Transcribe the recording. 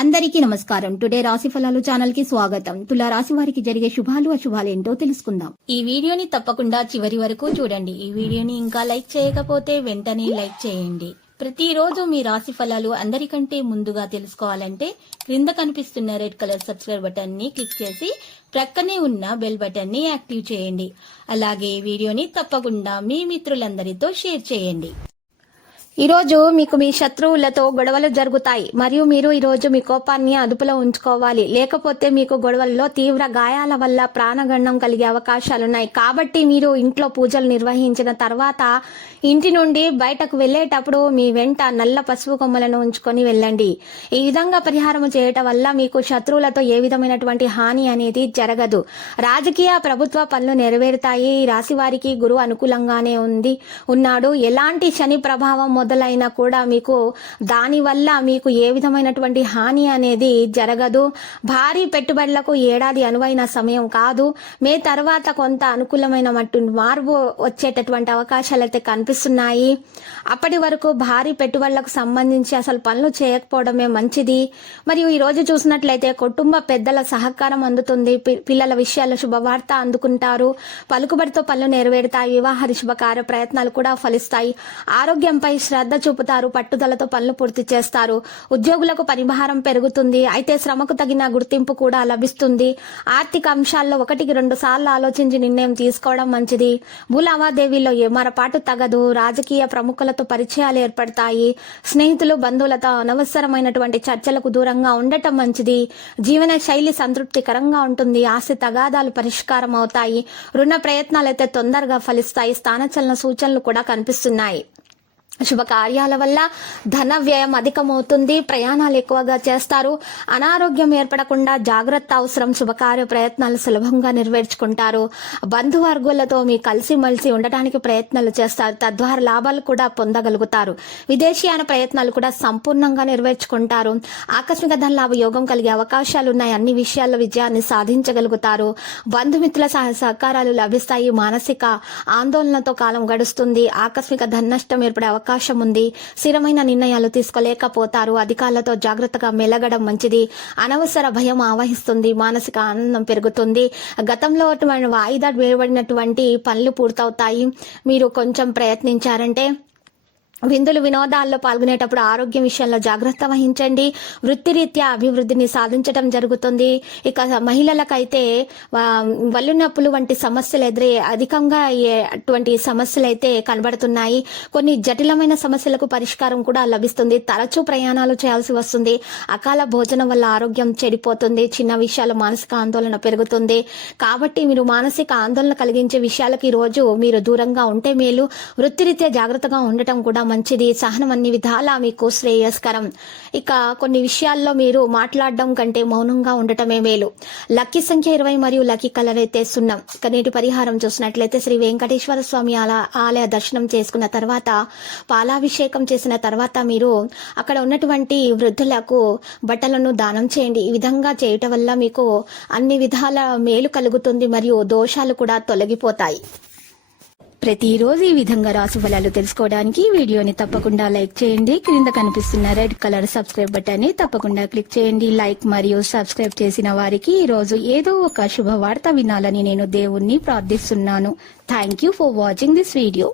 అందరికీ నమస్కారం. టుడే రాశి ఫలాలు ఛానల్ కి స్వాగతం. తులా రాశి వారికి జరిగే శుభాలు అశుభాలు ఏంటో తెలుసుకుందాం. ఈ వీడియోని తప్పకుండా చివరి వరకు చూడండి. ఈ వీడియోని ఇంకా లైక్ చేయకపోతే వెంటనే లైక్ చేయండి. ప్రతిరోజు మీ రాశి ఫలాలు అందరికంటే ముందుగా తెలుసుకోవాలంటే క్రింద కనిపిస్తున్న రెడ్ కలర్ సబ్స్క్రైబ్ బటన్ ని క్లిక్ చేసి ప్రక్కనే ఉన్న బెల్ బటన్ ని యాక్టివ్ చేయండి. అలాగే ఈ వీడియోని తప్పకుండా మీ మిత్రులందరితో షేర్ చేయండి. ఈరోజు మీకు మీ శత్రువులతో గొడవలు జరుగుతాయి మరియు మీరు ఈరోజు మీ కోపాన్ని అదుపులో ఉంచుకోవాలి. లేకపోతే మీకు గొడవల్లో తీవ్ర గాయాల వల్ల ప్రాణగండం కలిగే అవకాశాలున్నాయి. కాబట్టి మీరు ఇంట్లో పూజలు నిర్వహించిన తర్వాత ఇంటి నుండి బయటకు వెళ్లేటప్పుడు మీ వెంట నల్ల పసుపు కొమ్మలను ఉంచుకొని వెళ్ళండి. ఈ విధంగా పరిహారం చేయటం వల్ల మీకు శత్రువులతో ఏ విధమైనటువంటి హాని అనేది జరగదు. రాజకీయ ప్రభుత్వ పనులు నెరవేరుతాయి. ఈ రాశి వారికి గురువు అనుకూలంగానే ఉన్నాడు. ఎలాంటి శని ప్రభావం మొదలైనా కూడా మీకు దాని వల్ల మీకు ఏ విధమైనటువంటి హాని అనేది జరగదు. భారీ పెట్టుబడులకు ఏడాది అనువైన సమయం కాదు. మే తర్వాత కొంత అనుకూలమైన మార్పు వచ్చేటటువంటి అవకాశాలు అయితే కనిపిస్తున్నాయి. అప్పటి వరకు భారీ పెట్టుబడులకు సంబంధించి అసలు పనులు చేయకపోవడమే మంచిది. మరియు ఈ రోజు చూసినట్లయితే కుటుంబ పెద్దల సహకారం అందుతుంది. పిల్లల విషయాల్లో శుభవార్త అందుకుంటారు. పలుకుబడితో పనులు నెరవేరుతాయి. వివాహ శుభకార్య ప్రయత్నాలు కూడా ఫలిస్తాయి. ఆరోగ్యంపై శ్రద్ధ చూపుతారు. పట్టుదలతో పనులు పూర్తి చేస్తారు. ఉద్యోగులకు పరిభారం పెరుగుతుంది. అయితే శ్రమకు తగిన గుర్తింపు కూడా లభిస్తుంది. ఆర్థిక అంశాల్లో 1-2 సార్లు ఆలోచించి నిర్ణయం తీసుకోవడం మంచిది. భూ లావాదేవీల్లో ఏమరపాటు తగదు. రాజకీయ ప్రముఖులతో పరిచయాలు ఏర్పడతాయి. స్నేహితులు బంధువులతో అనవసరమైనటువంటి చర్చలకు దూరంగా ఉండటం మంచిది. జీవన శైలి సంతృప్తికరంగా ఉంటుంది. ఆస్తి తగాదాలు పరిష్కారం అవుతాయి. రుణ ప్రయత్నాలైతే తొందరగా ఫలిస్తాయి. స్థానచలన సూచనలు కూడా కనిపిస్తున్నాయి. శుభకార్యాల వల్ల ధన వ్యయం అధికమవుతుంది. ప్రయాణాలు ఎక్కువగా చేస్తారు. అనారోగ్యం ఏర్పడకుండా జాగ్రత్త అవసరం. శుభకార్య ప్రయత్నాలు సులభంగా నెరవేర్చుకుంటారు. బంధువర్గులతో మీ కలిసిమెలిసి ఉండటానికి ప్రయత్నాలు చేస్తారు. తద్వారా లాభాలు కూడా పొందగలుగుతారు. విదేశీయాన ప్రయత్నాలు కూడా సంపూర్ణంగా నెరవేర్చుకుంటారు. ఆకస్మిక ధన లాభ యోగం కలిగే అవకాశాలు ఉన్నాయి. అన్ని విషయాల్లో విజయాన్ని సాధించగలుగుతారు. బంధుమిత్రుల సహకారాలు లభిస్తాయి. మానసిక ఆందోళనతో కాలం గడుస్తుంది. ఆకస్మిక ధన నష్టం ఏర్పడే అవకాశం ఉంది. స్థిరమైన నిర్ణయాలు తీసుకోలేకపోతారు. అధికారులతో జాగ్రత్తగా మెలగడం మంచిది. అనవసర భయం ఆవహిస్తుంది. మానసిక ఆనందం పెరుగుతుంది. గతంలో వాయిదా వేయబడినటువంటి పనులు పూర్తవుతాయి. మీరు కొంచెం ప్రయత్నించారంటే విందులు వినోదాల్లో పాల్గొనేటప్పుడు ఆరోగ్యం విషయంలో జాగ్రత్త వహించండి. వృత్తిరీత్యా అభివృద్ధిని సాధించడం జరుగుతుంది. ఇక మహిళలకైతే వల్లు నొప్పులు వంటి సమస్యలు ఎదురయ్యే అధికంగా అటువంటి సమస్యలు అయితే కనబడుతున్నాయి. కొన్ని జటిలమైన సమస్యలకు పరిష్కారం కూడా లభిస్తుంది. తరచూ ప్రయాణాలు చేయాల్సి వస్తుంది. అకాల భోజనం వల్ల ఆరోగ్యం చెడిపోతుంది. చిన్న విషయాలు మానసిక ఆందోళన పెరుగుతుంది. కాబట్టి మీరు మానసిక ఆందోళన కలిగించే విషయాలకు ఈ రోజు మీరు దూరంగా ఉంటే మేలు. వృత్తిరీత్యా జాగ్రత్తగా ఉండటం కూడా మంచిది. సహనం అన్ని విధాలా మీకు శ్రేయస్కరం. ఇక కొన్ని విషయాల్లో మీరు మాట్లాడడం కంటే మౌనంగా ఉండటమే మేలు. లక్కీ సంఖ్య 20 మరియు లక్కీ కలర్ అయితే 0. ఇక నేటి పరిహారం చూసినట్లయితే శ్రీ వెంకటేశ్వర స్వామి ఆలయ దర్శనం చేసుకున్న తర్వాత పాలాభిషేకం చేసిన తర్వాత మీరు అక్కడ ఉన్నటువంటి వృద్ధులకు బట్టలను దానం చేయండి. ఈ విధంగా చేయటం వల్ల మీకు అన్ని విధాల మేలు కలుగుతుంది మరియు దోషాలు కూడా తొలగిపోతాయి. ప్రతిరోజు ఈ విధంగా రాశి ఫలాలు తెలుసుకోవడానికి వీడియోని తప్పకుండా లైక్ చేయండి. క్రింద కనిపిస్తున్న రెడ్ కలర్ సబ్స్క్రైబ్ బటన్ ని తప్పకుండా క్లిక్ చేయండి. లైక్ మరియు సబ్స్క్రైబ్ చేసిన వారికి ఈ రోజు ఏదో ఒక శుభవార్త వినాలని నేను దేవుణ్ణి ప్రార్థిస్తున్నాను. Thank you for watching this video.